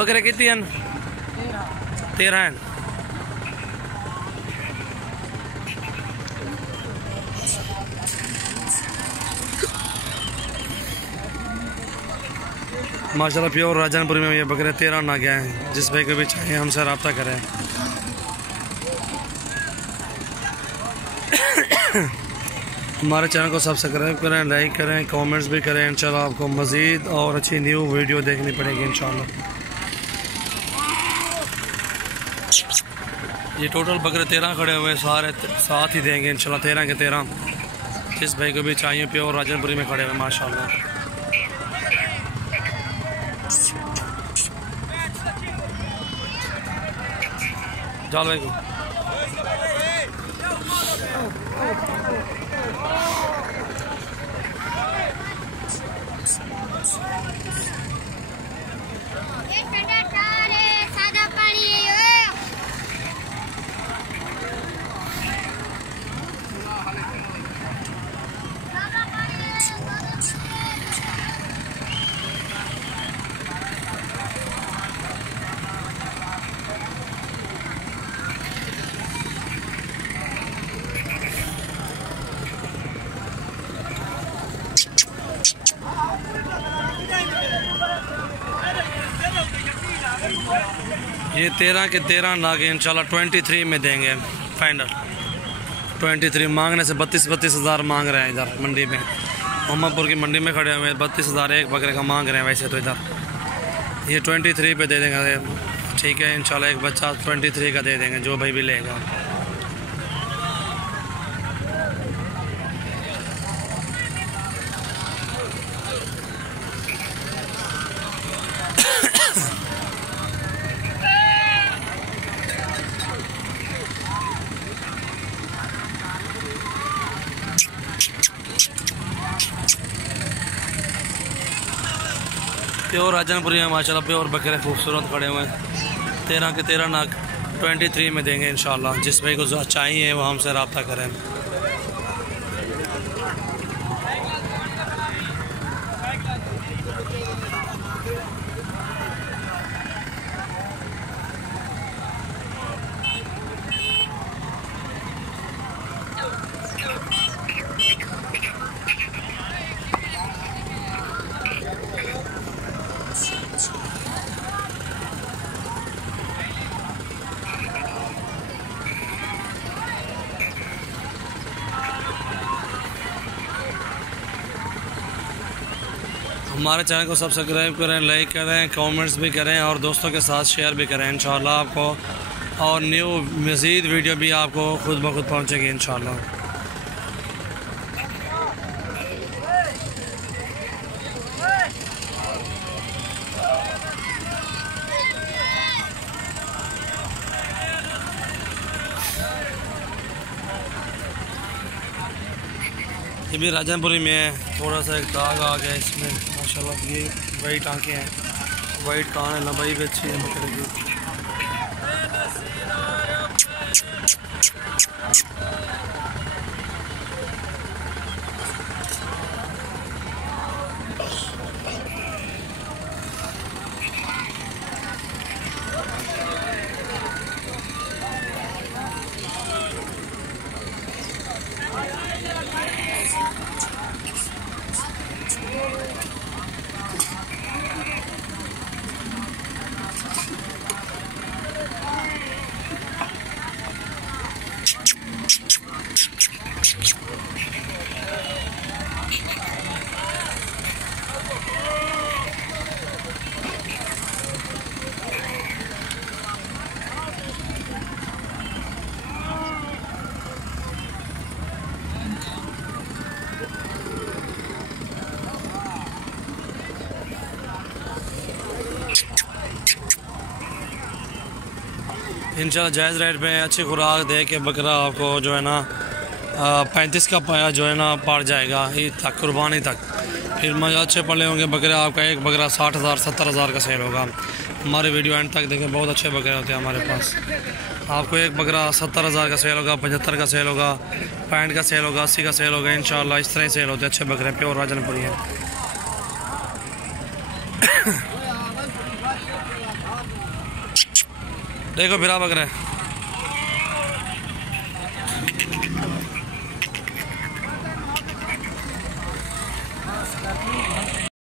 बकरे कितनी हैं? 13 हैं। माशाल्लाह प्योर राजनपुरी में ये बकरे 13 ना गए हैं। जिस भाई को भी चाहिए हमसे रब्ता करें। हमारे चैनल को सब्सक्राइब करें, लाइक करें, कमेंट्स भी करें। इंशाल्लाह आपको मज़ीद और अच्छी न्यू वीडियो देखनी पड़ेगी इंशाल्लाह। ये टोटल बकरे 13 खड़े हुए सारे साथ ही देंगे इंशाल्लाह। 13 के 13 जिस भाई को भी चाहिए प्योर राजनपुरी में खड़े हुए माशाल्लाह। जाल भाई को ये 13 के 13 नागे इंशाल्लाह 23 में देंगे फाइनल। 23 मांगने से 32 हज़ार मांग रहे हैं इधर मंडी में। मोहम्मदपुर की मंडी में खड़े हुए 32 हज़ार एक बकरे का मांग रहे हैं वैसे तो इधर। ये 23 पे दे देंगे ठीक है इंशाल्लाह। एक बच्चा 23 का दे देंगे जो भाई भी लेगा। प्योर राजनपुरी में माशाल्लाह प्योर बकरे खूबसूरत खड़े हुए हैं। 13 के 13 नाग 23 में देंगे इंशाल्लाह। जिस भाई को चाहिए वो हमसे रब्ता करें। हमारे चैनल को सब्सक्राइब करें, लाइक करें, कमेंट्स भी करें और दोस्तों के साथ शेयर भी करें इंशाल्लाह। आपको और न्यू मज़ीद वीडियो भी आपको खुद ब खुद पहुँचेगी इंशाल्लाह। ये भी राजनपुरी में है। थोड़ा सा एक दाग आ गया इसमें माशाल्लाह। ये वाइट आंखें हैं, वाइट कान है, लंबाई भी अच्छी है बकरे की। इंशाल्लाह जायज़ रेट में अच्छी खुराक दे के बकरा आपको जो है ना 35 का पाया जो है ना पड़ जाएगा ईद तक, कुर्बानी तक। फिर मज़े अच्छे पले होंगे बकरे। आपका एक बकरा 60,000 70,000 का सेल होगा। हमारे वीडियो एंड तक देखें, बहुत अच्छे बकरे होते हैं हमारे पास। आपको एक बकरा 70,000 का सेल होगा, 75 का सेल होगा, 65 का सेल होगा, 80 का सेल होगा इंशाल्लाह। इस तरह सेल होते हैं अच्छे बकरे, प्योर राजनपुरी हैं। देखो फिरा बकरा